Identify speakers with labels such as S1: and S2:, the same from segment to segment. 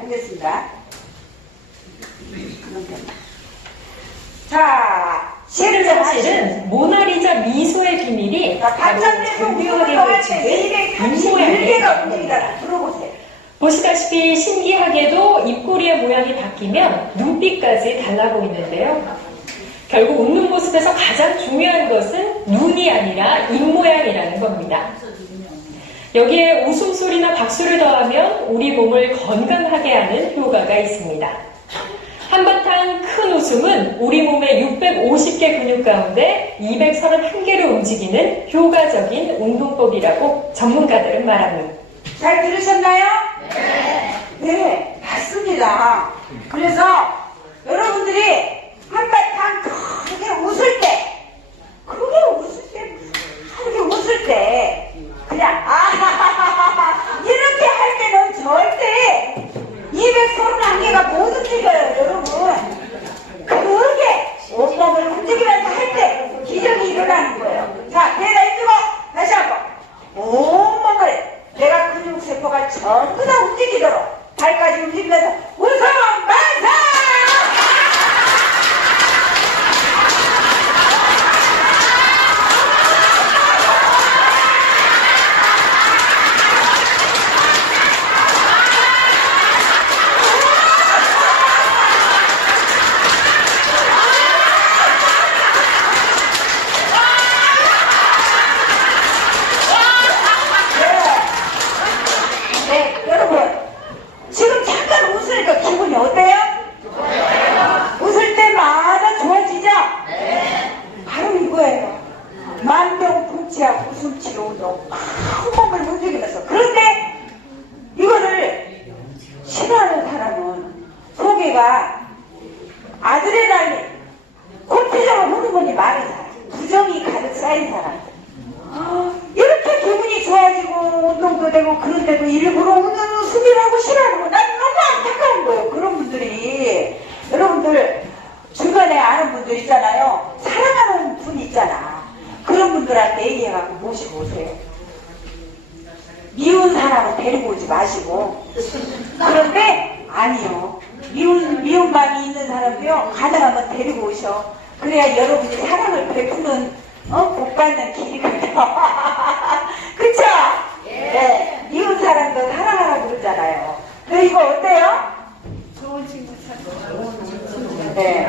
S1: 보겠습니다. 자,
S2: 실은
S1: 실은
S2: 사실은 모나리자 미소의 비밀이 보여지는 눈 모양이에요.
S1: 231개가 움직이잖아. 들어보세요.
S2: 보시다시피 신기하게도 입꼬리의 모양이 바뀌면 눈빛까지 달라 보이는데요. 결국 웃는 모습에서 가장 중요한 것은 눈이 아니라 입 모양이라는 겁니다. 여기에 웃음소리나 박수를 더하면 우리 몸을 건강하게 하는 효과가 있습니다. 한바탕 큰 웃음은 우리 몸의 650개 근육 가운데 231개를 움직이는 효과적인 운동법이라고 전문가들은 말합니다.
S1: 잘 들으셨나요? 네. 네, 맞습니다. 그래서 여러분들이 한바탕 크게 웃을 때, 크게 웃을 때, 크게 웃을 때, 그냥 아하하하하 이렇게 할 때는 절대 231개가 못 움직여요, 여러분. 크게 온몸을 움직이면서 할 때 기적이 일어나는 거예요. 자, 배가 힘주고 다시 한번 온몸을 내가 근육 세포가 전부 다 움직이도록 발까지 움직이면서 웃음 만사! 아드레날린, 코티졸 호르몬이 많은 사람, 부정이 가득 쌓인 사람. 아, 이렇게 기분이 좋아지고 운동도 되고 그런데도 일부러 웃는 웃음을 하고 싫어하는 거난 너무 안타까운 거예요. 그런 분들이 여러분들 주변에 아는 분들 있잖아요. 사랑하는 분 있잖아. 그런 분들한테 얘기해갖고 모시고 오세요. 미운 사람은 데리고 오지 마시고 그런데 아니요. 미운 미운 마음이 있는 사람도요 가능하면 데리고 오셔. 그래야 여러분이 사랑을 베푸는 어, 복 받는 길이거든요. 그쵸? 네. 미운 사람도 사랑하라고 그러잖아요. 근데 이거 어때요? 좋은 친구 찾고. 네.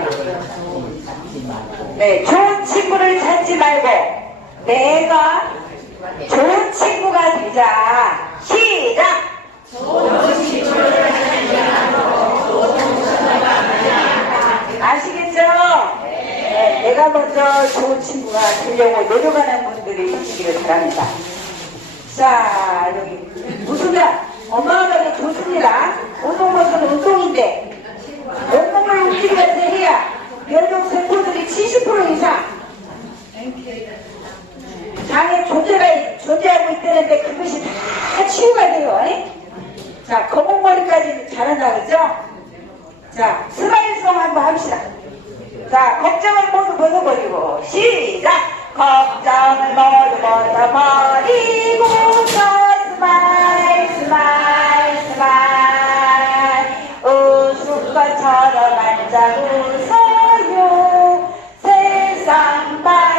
S1: 네. 좋은 친구를 찾지 말고 내가 좋은 친구가 되자. 시작! 아시겠죠? 네, 내가 먼저 좋은 친구가 되려고 노력하는 분들이 있기를 바랍니다. 자, 여기 웃으면 엄마가 좋습니다. 운동 것은 운동인데 온몸을 움직이면서 해야 면역 세포들이 70% 이상 장에 존재가 존재하고 있다는데 그것이 다 치유가 돼요. 에? 자, 거북머리까지 잘한다 그러죠? 자, 스마일송 한번 합시다. 자, 걱정을 모두 벗어버리고, 시작! 걱정을 모두 벗어버리고서 스마일, 스마일, 스마일. 웃을 것처럼 반짝 웃어요. 세상 밝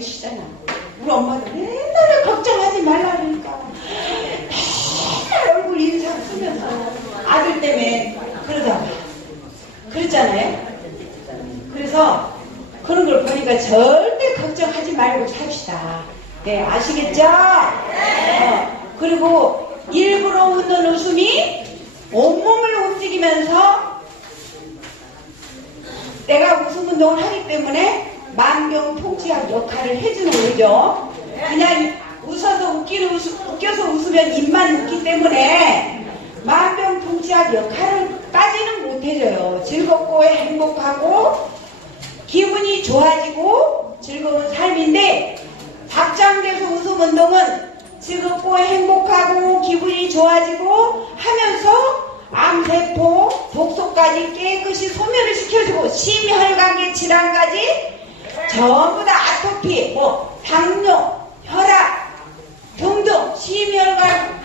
S1: 그러시잖아. 우리 엄마도 맨날 걱정하지 말라 그러니까. 맨날 얼굴 인상 쓰면서 아들 때문에 그러다가. 그랬잖아요. 그래서 그런 걸 보니까 절대 걱정하지 말고 삽시다. 네, 아시겠죠? 어, 그리고 일부러 웃는 웃음이 온몸을 움직이면서 내가 웃음 운동을 하기 때문에 만병 통치약 역할을 해주는 거죠. 그냥 웃어서 웃기는 웃, 웃겨서 웃으면 입만 웃기 때문에 만병 통치약 역할을까지는 못해줘요. 즐겁고 행복하고 기분이 좋아지고 즐거운 삶인데 박장돼서 웃음 운동은 즐겁고 행복하고 기분이 좋아지고 하면서 암세포, 독소까지 깨끗이 소멸을 시켜주고 심혈관계 질환까지 전부 다 아토피, 뭐 당뇨, 혈압 등등 심혈관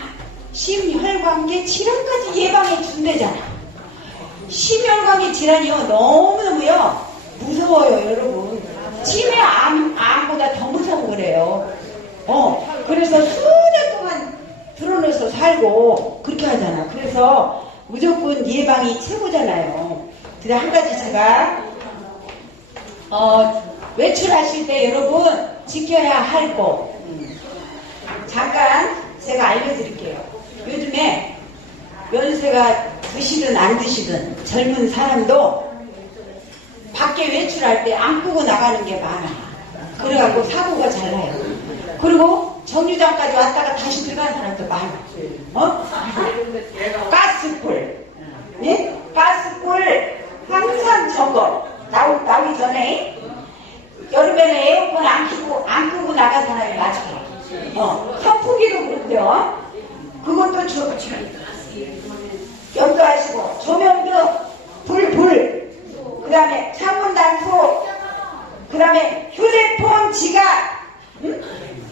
S1: 심혈관계 질환까지 예방해 준대잖아. 심혈관계 질환이요 너무너무요 무서워요 여러분. 치매 암, 암보다 더 무서운 거래요. 어 그래서 수년 동안 드러내서 살고 그렇게 하잖아. 그래서 무조건 예방이 최고잖아요. 근데 한 가지 제가 어, 외출하실 때 여러분 지켜야 할 거. 음. 잠깐 제가 알려드릴게요. 요즘에 연세가 드시든 안 드시든 젊은 사람도 밖에 외출할 때 안 끄고 나가는 게 많아. 그래갖고 사고가 잘 나요. 그리고 정류장까지 왔다가 다시 들어가는 사람도 많아. 어? 가스불. 예? 가스불 항상 점검. 나오, 나오기 전에 여름에는 에어컨 안 켜고 안 끄고 사람이 많죠. 어, 선풍기도 그렇고요. 그것도 저, 염두하시고 조명도 불, 불. 그 다음에 창문 단소. 그 다음에 휴대폰 지갑. 응?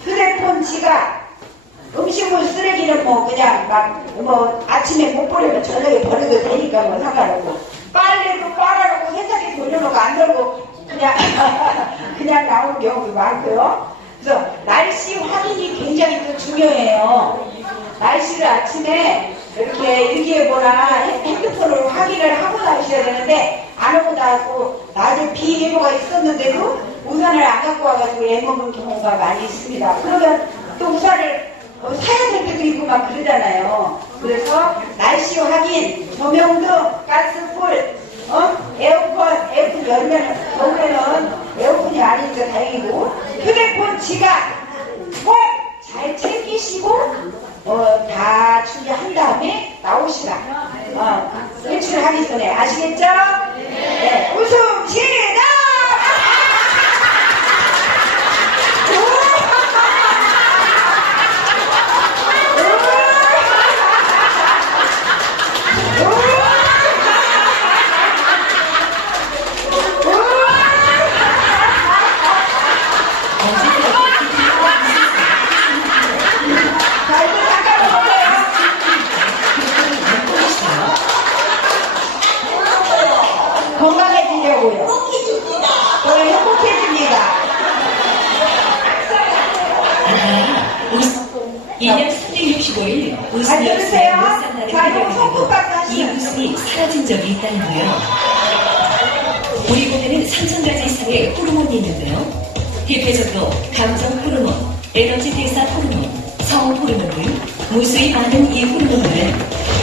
S1: 휴대폰 지갑. 음식물 쓰레기는 뭐 그냥 막 뭐 아침에 못 버리면 저녁에 버려도 되니까 뭐 상관없고 빨래도 빨아놓고 세탁기 돌려놓고 안 들고 그냥 그냥 나오는 경우도 많고요. 그래서 날씨 확인이 굉장히 또 중요해요. 날씨를 아침에 이렇게 일기예보나 핸드폰으로 확인을 하고 나오셔야 되는데 안 하고 나고 낮에 비 예보가 있었는데도 우산을 안 갖고 와가지고 애먹은 경우가 많이 있습니다. 그러면 또 우산을 어, 사야 될 때도 있고 막 그러잖아요. 그래서 날씨 확인, 조명등, 가스불, 어? 에어컨, 에어컨 열면, 겨울에는 에어컨이 아니니까 다행이고, 휴대폰 지갑 꼭 잘 챙기시고, 어, 다 준비한 다음에 나오시라. 어, 외출하기 전에. 아시겠죠? 네. 웃음 시작!
S3: 대표적으로 감정 호르몬, 에너지 대사 호르몬, 성 호르몬 등 무수히 많은 이 호르몬들은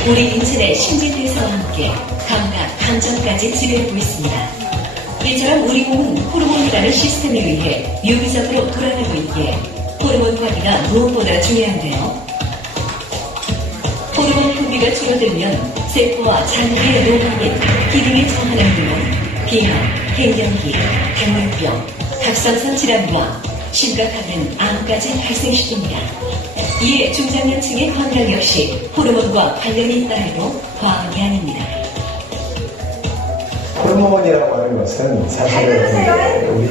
S3: 우리 인체 내 신진대사와 함께 감각, 감정까지 지배하고 있습니다. 이처럼 우리 몸은 호르몬이라는 시스템에 의해 유기적으로 돌아가고 있기에 호르몬 관리가 무엇보다 중요한데요. 호르몬 분비가 줄어들면 세포와 장기의 노화 및 기능의 저하는 물론 비만, 갱년기, 당뇨병, 갑상선 질환과 심각한 암까지 발생시킵니다. 이에 중장년층의 건강 역시 호르몬과 관련이 있다 해도 과언이 아닙니다.
S4: 호르몬이라고 하는 것은 사실은 우리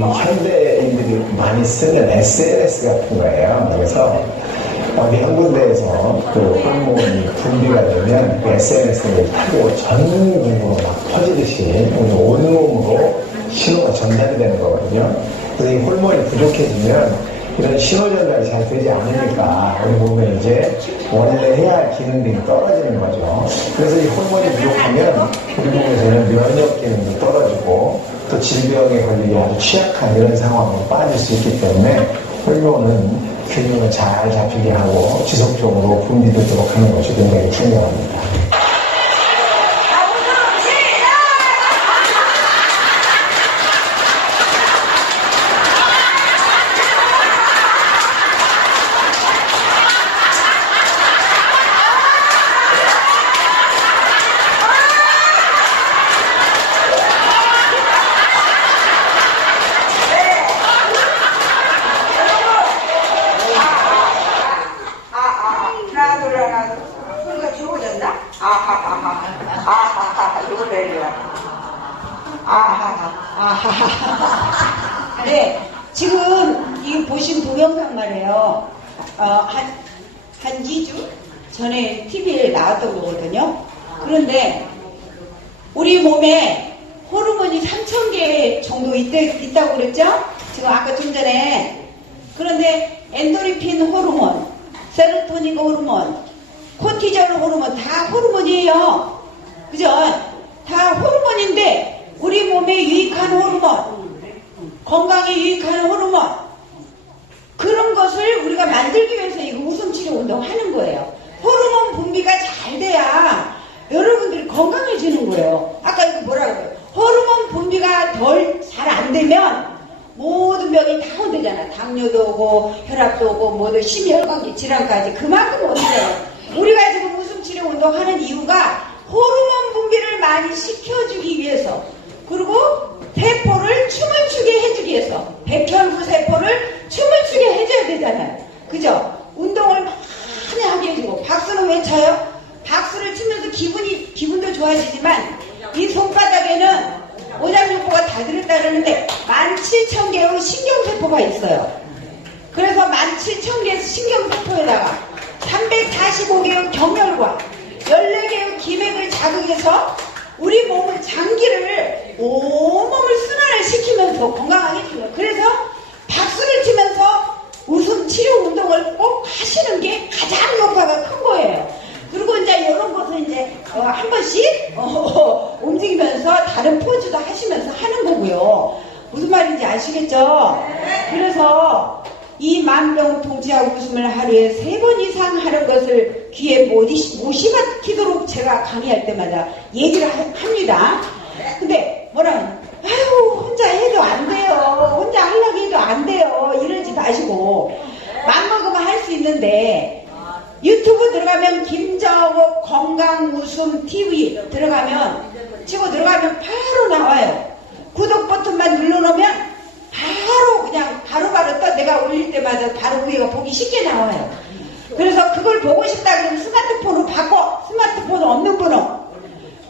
S4: 현대인들이 많이 쓰는 SNS 같은 거예요. 그래서 어디 한 군데에서 그 호르몬이 분비가 되면 그 SNS를 타고 전 국으로 막 퍼지듯이 있거든요. 그래서 이 호르몬이 부족해지면 이런 신호 전달이 잘 되지 않으니까 우리 몸에 이제 원래 해야 할 기능들이 떨어지는 거죠. 그래서 이 호르몬이 부족하면 우리 몸에서는 면역 기능도 떨어지고 또 질병에 걸리기 아주 취약한 이런 상황으로 빠질 수 있기 때문에 호르몬은 균형을 잘 잡히게 하고 지속적으로 분비되도록 하는 것이 굉장히 중요합니다.
S5: 아, 아, 아, 하나, 둘, 하나, 둘. 소리가 죽어졌나? 아하하하. 아하하하. 이걸 내려라. 아하하. 아하하하.
S1: 네, 지금 이 보신 동영상 말이에요. 어, 한, 한 2주 전에 TV에 나왔던 거거든요. 그런데 우리 몸에 호르몬이 3,000개 정도 있다, 있다고 그랬죠? 지금 아까 좀 전에. 그런데 엔도리핀 호르몬, 세로토닌 호르몬, 코티졸 호르몬 다 호르몬이에요. 그죠? 다 호르몬인데 우리 몸에 유익한 호르몬, 건강에 유익한 호르몬 그런 것을 우리가 만들기 위해서 이거 웃음치료 운동 하는 거예요. 호르몬 분비가 잘 돼야 여러분들이 건강해지는 거예요. 아까 이거 뭐라고요? 호르몬 분비가 덜 잘 안 되면 모든 병이 다 온대잖아. 당뇨도 오고 혈압도 오고 모두 심혈관계 질환까지 그만큼 온대요. 우리가 지금 치료 운동하는 이유가 호르몬 분비를 많이 시켜주기 위해서 그리고 세포를 춤을 추게 해주기 위해서 백혈구 세포를 춤을 추게 해줘야 되잖아요. 그죠? 운동을 많이 하게 해주고 박수는 왜 쳐요? 박수를 치면서 기분이 기분도 좋아지지만 이 손바닥에는 오장육부가 다 들었다 그러는데 17,000개의 신경세포가 있어요. 그래서 17,000개의 신경세포에다가 345개의 경혈과 14개의 기맥을 자극해서 우리 몸을 장기를 온몸을 순환을 시키면서 건강하게 해줘요. 그래서 박수를 치면서 웃음 치료 운동을 꼭 하시는 게 가장 효과가 큰 거예요. 그리고 이제 이런 것은 이제 어, 한 번씩 어, 움직이면서 다른 포즈도 하시면서 하는 거고요. 무슨 말인지 아시겠죠? 그래서 이 만병통치약 웃음을 하루에 세 번 이상 하는 것을 귀에 모시, 모시박히도록 제가 강의할 때마다 얘기를 하- 합니다. 근데 뭐라 하냐? 아유 혼자 해도 안 돼요. 혼자 하려고 해도 안 돼요. 이러지 마시고 맘먹으면 할 수 있는데 유튜브 들어가면 김정옥 건강 웃음 TV 들어가면 치고 들어가면 바로 나와요. 구독 버튼만 눌러놓으면 바로 그냥 바로바로 떠 내가 올릴 때마다 바로 위에가 보기 쉽게 나와요. 그래서 그걸 보고 싶다 그러면 스마트폰으로 바꿔 스마트폰 없는 번호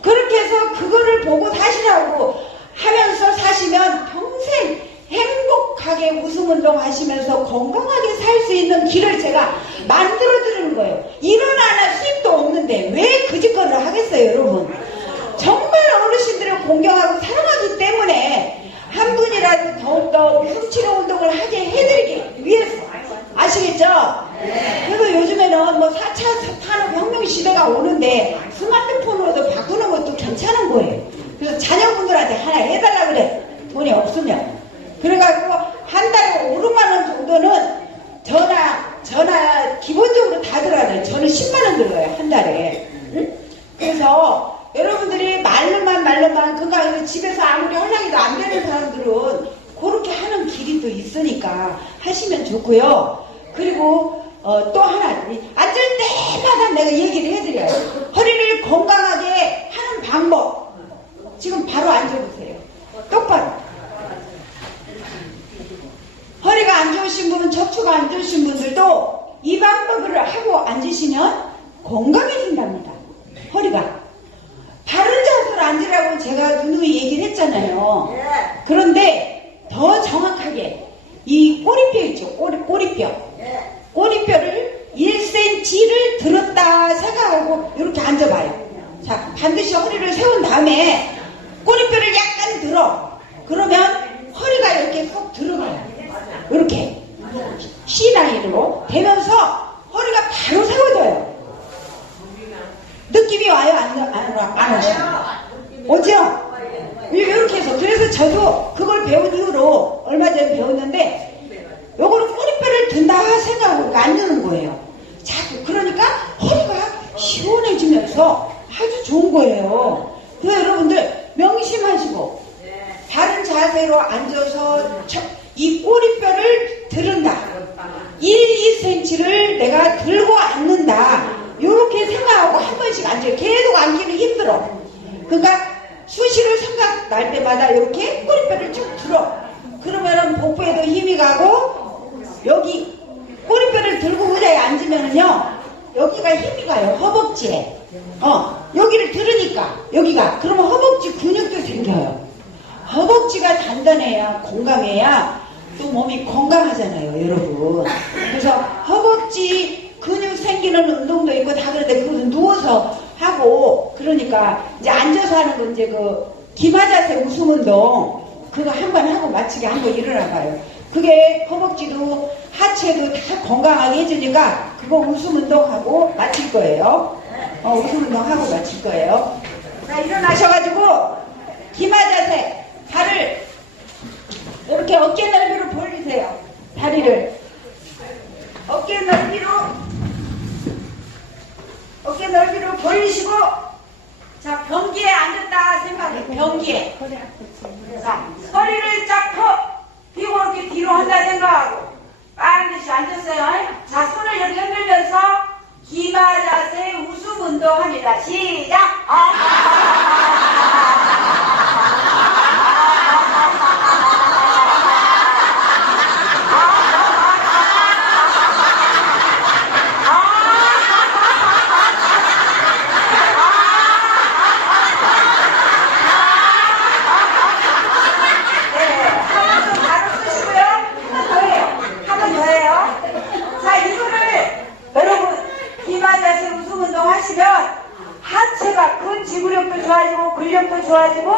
S1: 그렇게 해서 그거를 보고 사시라고 하면서 사시면 평생 행복하게 웃음 운동 하시면서 건강하게 살 수 있는 길을 제가 만들어 드리는 거예요. 하나 수입도 없는데 왜 그 짓거리를 하겠어요, 여러분? 정말 어르신들을 공경하고 사랑하기 때문에 한 분이라도 더욱더 웃음 치료 운동을 하게 해드리기 위해서 아시겠죠? 그래서 요즘에는 뭐 4차 산업혁명 시대가 오는데 스마트폰으로도 바꾸는 것도 괜찮은 거예요. 그래서 자녀분들한테 하나 해달라 그래. 돈이 없으면. 그래가지고 한 달에 5, 6만 원 정도는 전화, 전화 기본적으로 다 들어야 돼요. 저는 10만 원 들어요. 한 달에. 응? 그래서 여러분들이 말로만 말로만 건강해서 집에서 아무리 헐랑이도 안 되는 사람들은 그렇게 하는 길이 또 있으니까 하시면 좋고요. 그리고 어, 또 하나 앉을 때마다 내가 얘기를 해드려요. 허리를 건강하게 하는 방법. 지금 바로 앉아보세요. 똑바로. 허리가 안 좋으신 분은 척추가 안 좋으신 분들도 이 방법을 하고 앉으시면 건강해진답니다. 허리가. 바른 자세로 앉으라고 제가 누누이 얘기를 했잖아요. 그런데 더 정확하게 이 꼬리뼈 있죠. 꼬리, 꼬리뼈. 꼬리뼈를 1cm를 들었다 생각하고 이렇게 앉아봐요. 자, 반드시 허리를 세운 다음에 꼬리뼈를 약간 들어. 그러면 허리가 이렇게 이렇게 C 라인으로 되면서 허리가 바로 세워져요. 느낌이 와요? 안, 안, 와- 안 와요? 오죠? 이렇게 해서 그래서 저도 그걸 배운 이후로 얼마 전에 배웠는데 요거는 꼬리뼈를 든다 생각하고 안 드는 거예요. 자꾸 그러니까 허리가 시원해지면서 아주 좋은 거예요. 그래서 여러분들 명심하시고 바른 자세로 앉아서 저- 이 꼬리뼈를 들은다. 1, 2cm를 내가 들고 앉는다. 이렇게 생각하고 한 번씩 앉아요. 계속 앉기는 힘들어. 그러니까 수시로 생각 날 때마다 이렇게 꼬리뼈를 쭉 들어. 그러면은 복부에도 힘이 가고 여기 꼬리뼈를 들고 의자에 앉으면은요 여기가 힘이 가요 허벅지에. 어 여기를 들으니까 여기가 그러면 허벅지 근육도 생겨요. 허벅지가 단단해야 건강해야 또 몸이 건강하잖아요, 여러분. 그래서 허벅지 근육 생기는 운동도 있고 다 그런데 그거는 누워서 하고 그러니까 이제 앉아서 하는 건 이제 그 기마자세 웃음 운동 그거 한 번 하고 마치게 한번 일어나 봐요. 그게 허벅지도 하체도 다 건강하게 해주니까 그거 웃음 운동하고 마칠 거예요. 어, 웃음 운동하고 마칠 거예요. 자, 일어나셔가지고 기마 자세 발을 이렇게 어깨 넓이로 벌리세요. 다리를 어깨 넓이로 어깨 넓이로 벌리시고 자 변기에 앉았다 생각해 변기에 자 허리를 쫙펴 피고 이렇게 뒤로 한다 생각하고 반드시 앉았어요. 자 손을 이렇게 흔들면서 기마 자세 웃음 운동합니다. 시작. 네, 한번 더 바로 쓰시고요. 한 번 더 해요. 한 번 더 해요. 자, 이거를 여러분 기마자세 웃음 운동 하시면 하체가 근 지구력도 좋아지고 근력도 좋아지고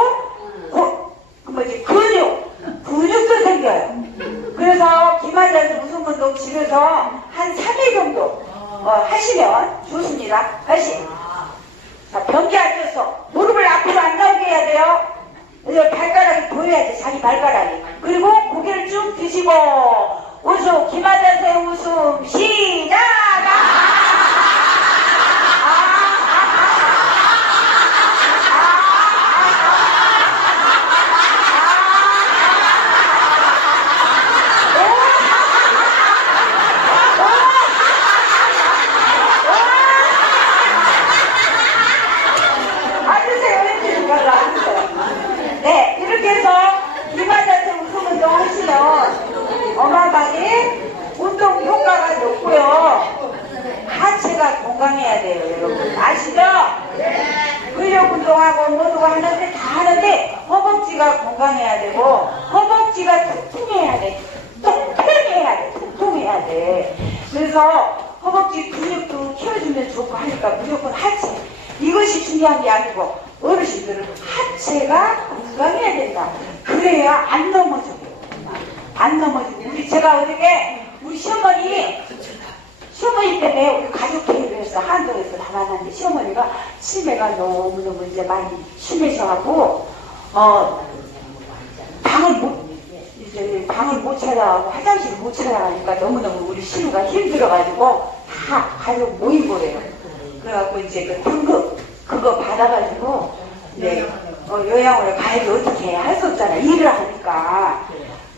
S1: 고, 그 뭐지 근육 근육도 생겨요. 그래서 기마자세 웃음 운동 집에서 한 3일 정도 어, 하시면 좋습니다. 다시 자, 변기 앉아서 무릎을 앞으로 안 나오게 해야 돼요. 이제 발가락이 보여야지, 자기 발가락이. 그리고 고개를 쭉 드시고, 웃음, 기마자세 웃음, 시작! 앉으세요, 왼쪽 가서 앉으세요. 네, 이렇게 해서 기마자세 웃음 운동 하시면 어마어마하게 운동 효과가 높고요. 하체가 건강해야 돼요, 여러분. 아시죠? 근력 운동하고 뭐도 하는데 다 하는데 허벅지가 건강해야 되고 허벅지가 튼튼해야 돼. 통통해야 돼. 통통해야 돼. 그래서 허벅지 근육도 키워주면 좋고 하니까 무조건 하체. 이것이 중요한 게 아니고 어르신들은 하체가 건강해야 된다. 그래야 안 넘어져요. 안 넘어지고 우리 제가 어저께 우리 시어머니 시어머니 때문에 우리 가족 회의를 해서 한동에서 다 만났는데 시어머니가 치매가 너무너무 이제 많이 심해져갖고 어 방을 못 이제 방을 못 찾아가고 화장실을 못 찾아가니까 너무너무 우리 신우가 힘들어가지고 다 가족 모인 거래요. 그래갖고 이제 그 등급 그거 받아가지고 이제 어, 요양원에 가야지 어떻게 할 수 없잖아. 일을 하니까.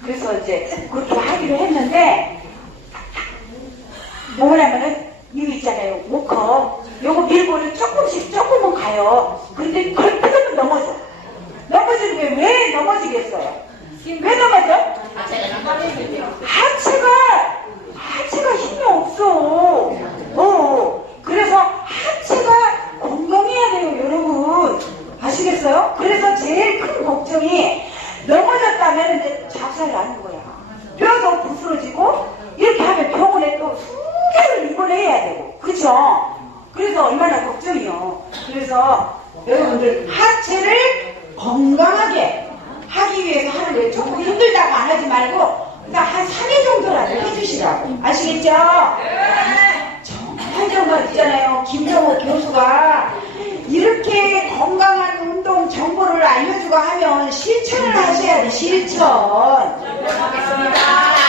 S1: 그래서 이제 그렇게 하기로 했는데 뭐냐면은 이거 있잖아요. 워커. 요거 밀고는 조금씩 조금은 가요. 근데 걸핏하면 넘어져 넘어지는 게 왜 넘어지겠어요? 왜 넘어져? 하체가 하체가 힘이 없어. 어 그래서 하체가 건강해야 돼요 여러분. 아시겠어요? 그래서 제일 큰 걱정이 넘어졌다면 이제 자살 나는 거야. 뼈도 부스러지고 이렇게 하면 병원에 또 수개를 입원해야 되고. 그죠? 그래서 얼마나 걱정이요. 그래서 여러분들 하체를 건강하게 하기 위해서 하는 거예요 조금 힘들다고 안 하지 말고 그러니까 한 3회 정도라도 해주시라고. 아시겠죠? 정말 정말 있잖아요. 김정호 교수가 이렇게 건강한 운동 정보를 알려주고 하면 실천을 하셔야 돼, 실천. 박수!